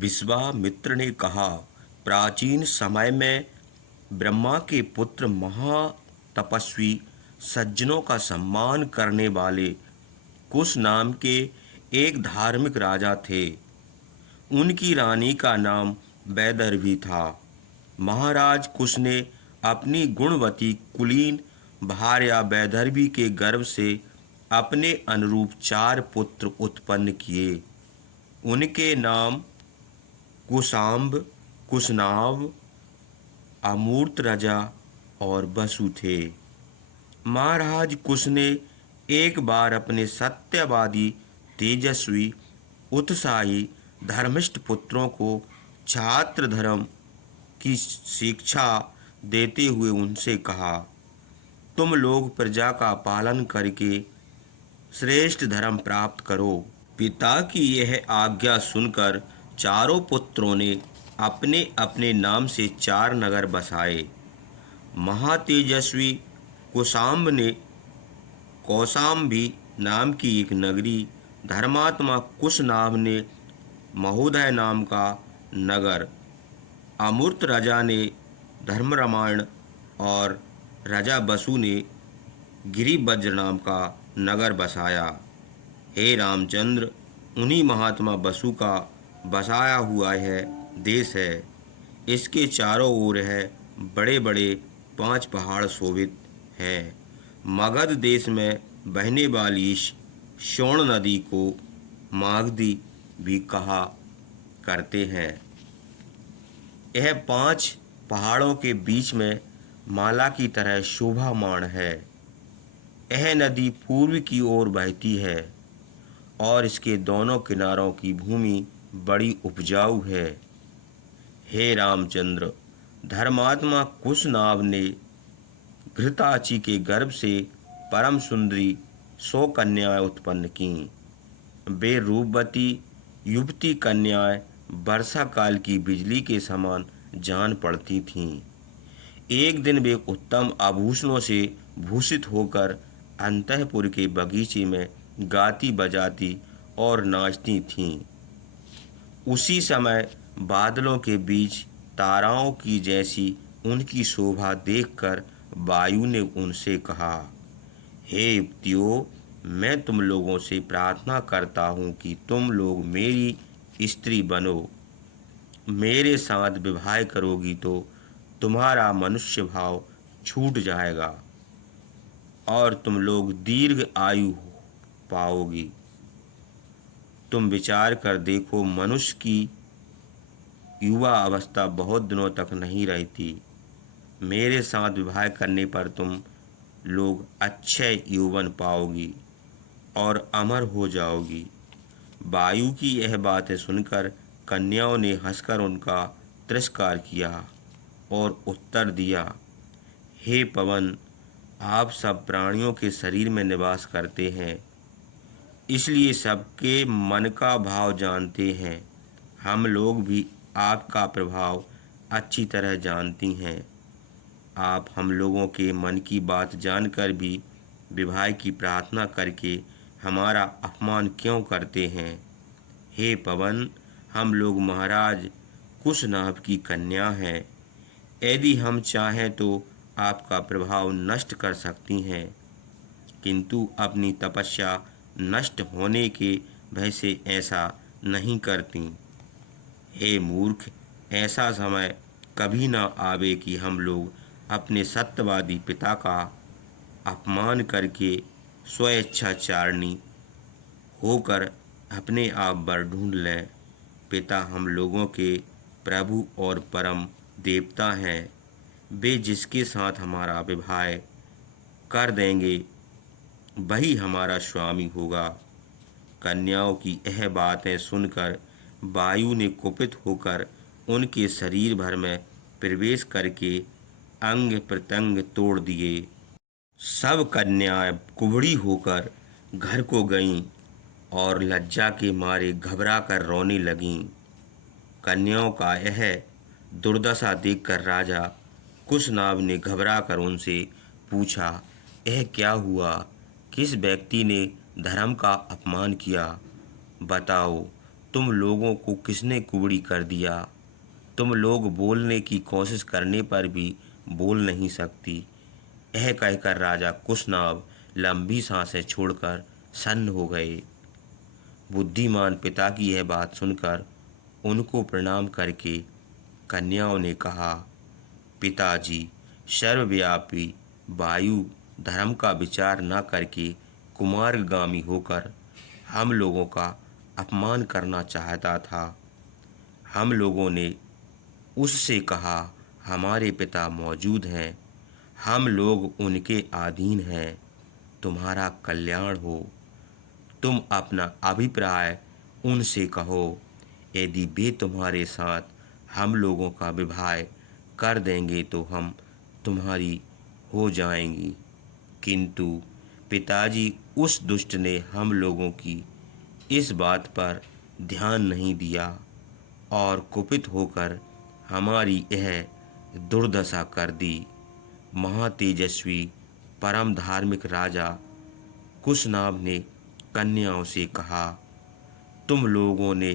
विश्वामित्र ने कहा, प्राचीन समय में ब्रह्मा के पुत्र महातपस्वी सज्जनों का सम्मान करने वाले कुश नाम के एक धार्मिक राजा थे। उनकी रानी का नाम वैदर्भी था। महाराज कुश ने अपनी गुणवती कुलीन भार्या वैदर्भी के गर्भ से अपने अनुरूप 4 पुत्र उत्पन्न किए। उनके नाम कुशाम्ब, कुशनाभ, अमूर्तरजा और वसु थे। महाराज कुश ने एक बार अपने सत्यवादी, तेजस्वी, उत्साही, धर्मिष्ठ पुत्रों को छात्र धर्म की शिक्षा देते हुए उनसे कहा, तुम लोग प्रजा का पालन करके श्रेष्ठ धर्म प्राप्त करो। पिता की यह आज्ञा सुनकर चारों पुत्रों ने अपने अपने नाम से 4 नगर बसाए। महातेजस्वी कुशाम्ब ने कौशाम्बी नाम की एक नगरी, धर्मात्मा कुशनाभ ने महोदय नाम का नगर, अमूर्त राजा ने धर्मरामायण और राजा बसु ने गिरिवज्र नाम का नगर बसाया। हे रामचंद्र, उन्हीं महात्मा बसु का बसाया हुआ यह देश है। इसके चारों ओर है बड़े बड़े 5 पहाड़ शोभित हैं। मगध देश में बहने वाली इस स्वर्ण नदी को मागधी भी कहा करते हैं। यह 5 पहाड़ों के बीच में माला की तरह शोभामान है। यह नदी पूर्व की ओर बहती है और इसके दोनों किनारों की भूमि बड़ी उपजाऊ है। हे रामचंद्र, धर्मात्मा कुशनाभ ने घृताची के गर्भ से परम सुंदरी 100 कन्याएं उत्पन्न कीं। वे रूपवती युवती कन्याएं वर्षा काल की बिजली के समान जान पड़ती थीं। एक दिन वे उत्तम आभूषणों से भूषित होकर अंतःपुर के बगीचे में गाती बजाती और नाचती थीं। उसी समय बादलों के बीच ताराओं की जैसी उनकी शोभा देखकर वायु ने उनसे कहा, हे युवतियों, मैं तुम लोगों से प्रार्थना करता हूँ कि तुम लोग मेरी स्त्री बनो। मेरे साथ विवाह करोगी तो तुम्हारा मनुष्य भाव छूट जाएगा और तुम लोग दीर्घ आयु पाओगी। तुम विचार कर देखो, मनुष्य की युवा अवस्था बहुत दिनों तक नहीं रहती। मेरे साथ विवाह करने पर तुम लोग अक्षय यौवन पाओगी और अमर हो जाओगी। वायु की यह बातें सुनकर कन्याओं ने हंसकर उनका तिरस्कार किया और उत्तर दिया, हे पवन, आप सब प्राणियों के शरीर में निवास करते हैं, इसलिए सबके मन का भाव जानते हैं। हम लोग भी आपका प्रभाव अच्छी तरह जानती हैं। आप हम लोगों के मन की बात जानकर भी विवाह की प्रार्थना करके हमारा अपमान क्यों करते हैं? हे पवन, हम लोग महाराज कुशनाभ की कन्या हैं। यदि हम चाहें तो आपका प्रभाव नष्ट कर सकती हैं, किंतु अपनी तपस्या नष्ट होने के भय से ऐसा नहीं करती। हे मूर्ख, ऐसा समय कभी न आवे कि हम लोग अपने सत्यवादी पिता का अपमान करके स्वेच्छाचारिणी होकर अपने आप वर ढूंढ लें। पिता हम लोगों के प्रभु और परम देवता हैं। वे जिसके साथ हमारा विवाह कर देंगे वही हमारा स्वामी होगा। कन्याओं की यह बातें सुनकर वायु ने कुपित होकर उनके शरीर भर में प्रवेश करके अंग प्रत्यंग तोड़ दिए। सब कन्याएं कुबड़ी होकर घर को गईं और लज्जा के मारे घबरा कर रोने लगीं। कन्याओं का यह दुर्दशा देखकर राजा कुशनाभ ने घबरा कर उनसे पूछा, यह क्या हुआ? किस व्यक्ति ने धर्म का अपमान किया? बताओ। तुम लोगों को किसने कुबड़ी कर दिया? तुम लोग बोलने की कोशिश करने पर भी बोल नहीं सकती। यह कहकर राजा कुशनाभ लंबी सांसें छोड़कर सन्न हो गए। बुद्धिमान पिता की यह बात सुनकर उनको प्रणाम करके कन्याओं ने कहा, पिताजी, सर्वव्यापी वायु धर्म का विचार न करके कुमार्गामी होकर हम लोगों का अपमान करना चाहता था। हम लोगों ने उससे कहा, हमारे पिता मौजूद हैं, हम लोग उनके अधीन हैं, तुम्हारा कल्याण हो। तुम अपना अभिप्राय उनसे कहो। यदि वे तुम्हारे साथ हम लोगों का विवाह कर देंगे तो हम तुम्हारी हो जाएंगी। किंतु पिताजी, उस दुष्ट ने हम लोगों की इस बात पर ध्यान नहीं दिया और कुपित होकर हमारी यह दुर्दशा कर दी। महातेजस्वी परम धार्मिक राजा कुशनाभ ने कन्याओं से कहा, तुम लोगों ने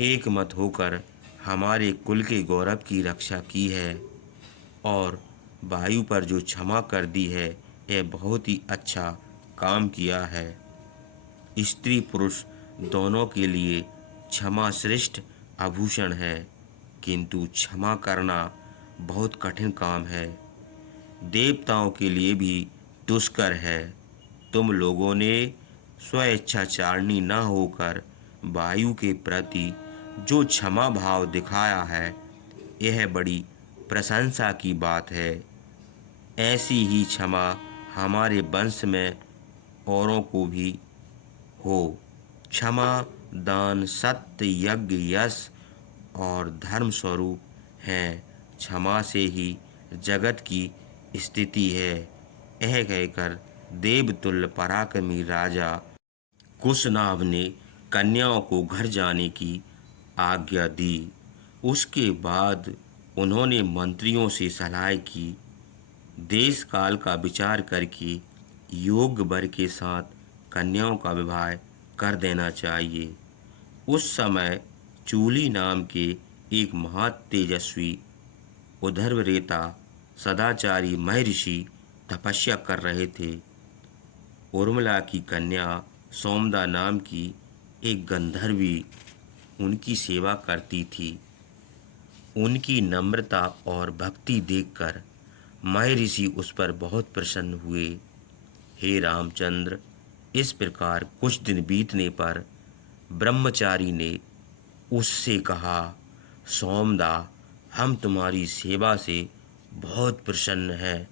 एक मत होकर हमारे कुल के गौरव की रक्षा की है और वायु पर जो क्षमा कर दी है, यह बहुत ही अच्छा काम किया है। स्त्री पुरुष दोनों के लिए क्षमा श्रेष्ठ आभूषण है, किंतु क्षमा करना बहुत कठिन काम है। देवताओं के लिए भी दुष्कर है। तुम लोगों ने स्वेच्छाचारिणी न होकर वायु के प्रति जो क्षमा भाव दिखाया है, यह बड़ी प्रशंसा की बात है। ऐसी ही क्षमा हमारे वंश में औरों को भी हो। क्षमा, दान, सत्य, यज्ञ, यश और धर्म स्वरूप हैं। क्षमा से ही जगत की स्थिति है। यह कहकर देवतुल्य पराक्रमी राजा कुशनाभ ने कन्याओं को घर जाने की आज्ञा दी। उसके बाद उन्होंने मंत्रियों से सलाह की। देश काल का विचार करके योग्य वर के साथ कन्याओं का विवाह कर देना चाहिए। उस समय चूली नाम के एक महातेजस्वी उद्धर्वरेता सदाचारी महर्षि तपस्या कर रहे थे। उर्मिला की कन्या सोमदा नाम की एक गंधर्वी उनकी सेवा करती थी। उनकी नम्रता और भक्ति देखकर महर्षि उस पर बहुत प्रसन्न हुए। हे रामचंद्र, इस प्रकार कुछ दिन बीतने पर ब्रह्मचारी ने उससे कहा, सोमदा, हम तुम्हारी सेवा से बहुत प्रसन्न हैं।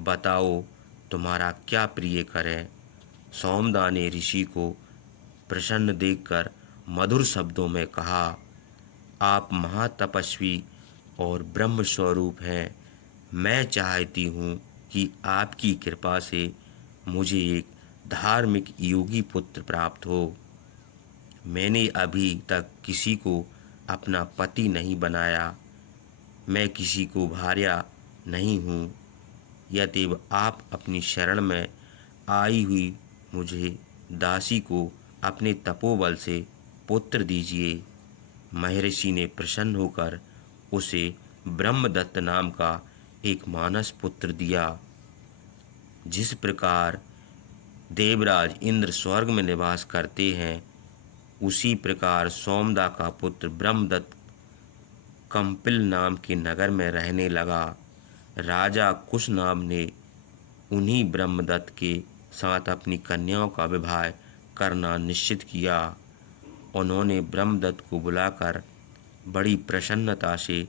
बताओ तुम्हारा क्या प्रिय करें। सोमदा ने ऋषि को प्रसन्न देखकर मधुर शब्दों में कहा, आप महातपस्वी और ब्रह्म स्वरूप हैं। मैं चाहती हूँ कि आपकी कृपा से मुझे एक धार्मिक योगी पुत्र प्राप्त हो। मैंने अभी तक किसी को अपना पति नहीं बनाया, मैं किसी को भार्या नहीं हूँ। यद्यपि आप अपनी शरण में आई हुई मुझे दासी को अपने तपोबल से पुत्र दीजिए। महर्षि ने प्रसन्न होकर उसे ब्रह्मदत्त नाम का एक मानस पुत्र दिया। जिस प्रकार देवराज इंद्र स्वर्ग में निवास करते हैं, उसी प्रकार सोमदा का पुत्र ब्रह्मदत्त कंपिल नाम के नगर में रहने लगा। राजा कुशनाभ ने उन्हीं ब्रह्मदत्त के साथ अपनी कन्याओं का विवाह करना निश्चित किया। उन्होंने ब्रह्मदत्त को बुलाकर बड़ी प्रसन्नता से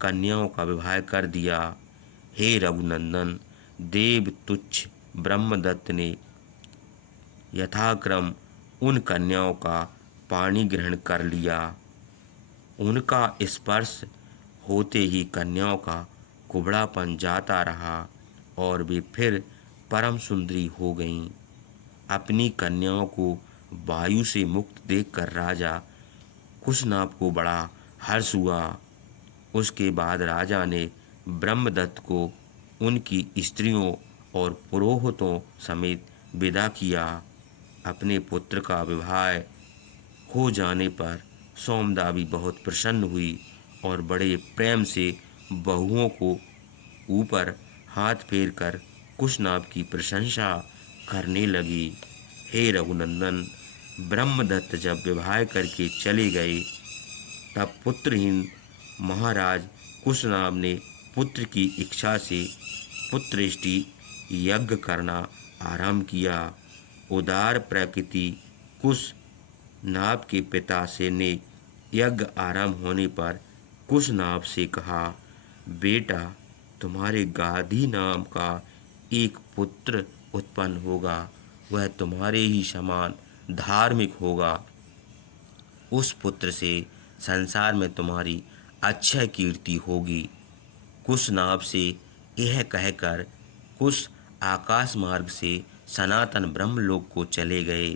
कन्याओं का विवाह कर दिया। हे रघुनंदन, देव तुच्छ ब्रह्मदत्त ने यथाक्रम उन कन्याओं का पानी ग्रहण कर लिया। उनका स्पर्श होते ही कन्याओं का कुबड़ापन जाता रहा और वे फिर परम सुंदरी हो गईं। अपनी कन्याओं को वायु से मुक्त देखकर राजा कुशनाभ को बड़ा हर्ष हुआ। उसके बाद राजा ने ब्रह्मदत्त को उनकी स्त्रियों और पुरोहितों समेत विदा किया। अपने पुत्र का विवाह हो जाने पर सोमदा भी बहुत प्रसन्न हुई और बड़े प्रेम से बहुओं को ऊपर हाथ फेर कर कुशनाभ की प्रशंसा करने लगी। हे रघुनंदन, ब्रह्मदत्त जब विवाह करके चले गए तब पुत्रहीन महाराज कुशनाभ ने पुत्र की इच्छा से पुत्रेष्टि यज्ञ करना आरंभ किया। उदार प्रकृति कुश नाभ के पिता से ने यज्ञ आरंभ होने पर कुशनाभ से कहा, बेटा, तुम्हारे गाधी नाम का एक पुत्र उत्पन्न होगा। वह तुम्हारे ही समान धार्मिक होगा। उस पुत्र से संसार में तुम्हारी अक्षय कीर्ति होगी। कुश नाभ से यह कहकर कुश आकाश मार्ग से सनातन ब्रह्मलोक को चले गए।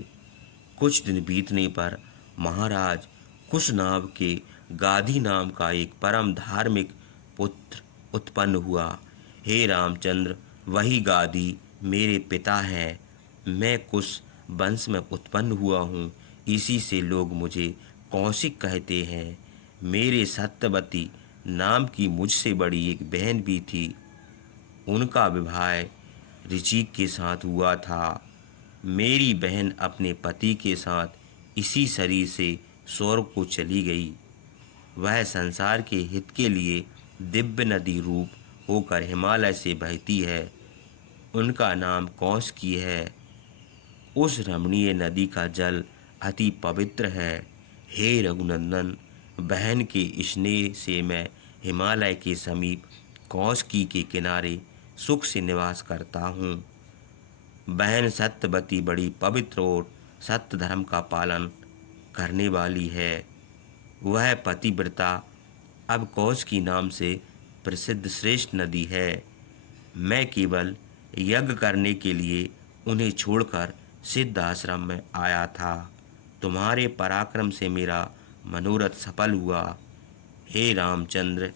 कुछ दिन बीतने पर महाराज कुशनाभ के गाधी नाम का एक परम धार्मिक पुत्र उत्पन्न हुआ। हे रामचंद्र, वही गाधी मेरे पिता है। मैं कुश वंश में उत्पन्न हुआ हूँ, इसी से लोग मुझे कौशिक कहते हैं। मेरे सत्यवती नाम की मुझसे बड़ी एक बहन भी थी। उनका विवाह ऋचिक के साथ हुआ था। मेरी बहन अपने पति के साथ इसी शरीर से स्वर्ग को चली गई। वह संसार के हित के लिए दिव्य नदी रूप होकर हिमालय से बहती है। उनका नाम कौशिकी है। उस रमणीय नदी का जल अति पवित्र है। हे रघुनंदन, बहन के स्नेह से मैं हिमालय के समीप कौशिकी के किनारे सुख से निवास करता हूँ। बहन सत्यवती बड़ी पवित्र और सत्य धर्म का पालन करने वाली है। वह पतिव्रता अब कौशिकी नाम से प्रसिद्ध श्रेष्ठ नदी है। मैं केवल यज्ञ करने के लिए उन्हें छोड़कर सिद्ध आश्रम में आया था। तुम्हारे पराक्रम से मेरा मनोरथ सफल हुआ। हे रामचंद्र,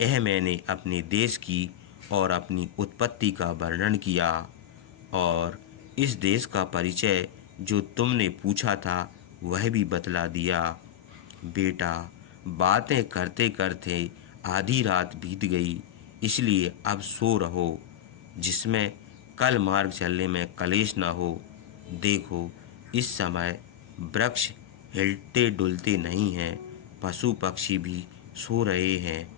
यह मैंने अपने देश की और अपनी उत्पत्ति का वर्णन किया और इस देश का परिचय जो तुमने पूछा था वह भी बतला दिया। बेटा, बातें करते करते आधी रात बीत गई, इसलिए अब सो रहो, जिसमें कल मार्ग चलने में कलेश न हो। देखो, इस समय वृक्ष हिलते डुलते नहीं हैं, पशु पक्षी भी सो रहे हैं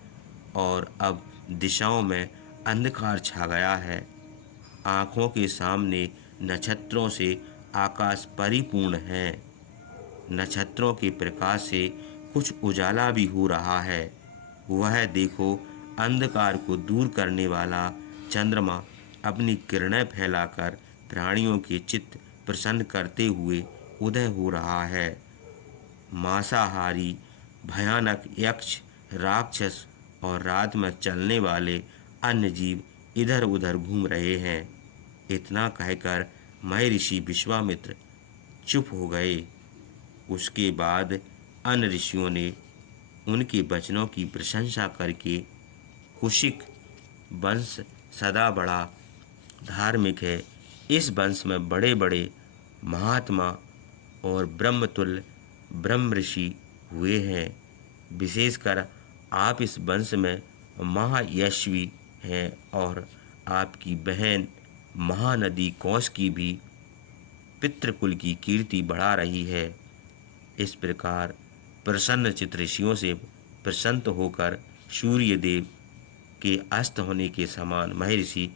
और अब दिशाओं में अंधकार छा गया है। आँखों के सामने नक्षत्रों से आकाश परिपूर्ण है। नक्षत्रों के प्रकाश से कुछ उजाला भी हो रहा है। वह देखो, अंधकार को दूर करने वाला चंद्रमा अपनी किरणें फैलाकर प्राणियों के चित्त प्रसन्न करते हुए उदय हो रहा है। मांसाहारी भयानक यक्ष, राक्षस और रात में चलने वाले अन्य जीव इधर उधर घूम रहे हैं। इतना कहकर महर्षि विश्वामित्र चुप हो गए। उसके बाद अन्य ऋषियों ने उनके वचनों की प्रशंसा करके, कुशिक वंश सदा बड़ा धार्मिक है। इस वंश में बड़े बड़े महात्मा और ब्रह्मतुल्य ब्रह्म ऋषि हुए हैं। विशेषकर आप इस वंश में महायशस्वी हैं और आपकी बहन महानदी कौशिकी भी पितृकुल की कीर्ति बढ़ा रही है। इस प्रकार प्रसन्न चित्त ऋषियों से प्रसन्न होकर सूर्य देव के अस्त होने के समान महर्षि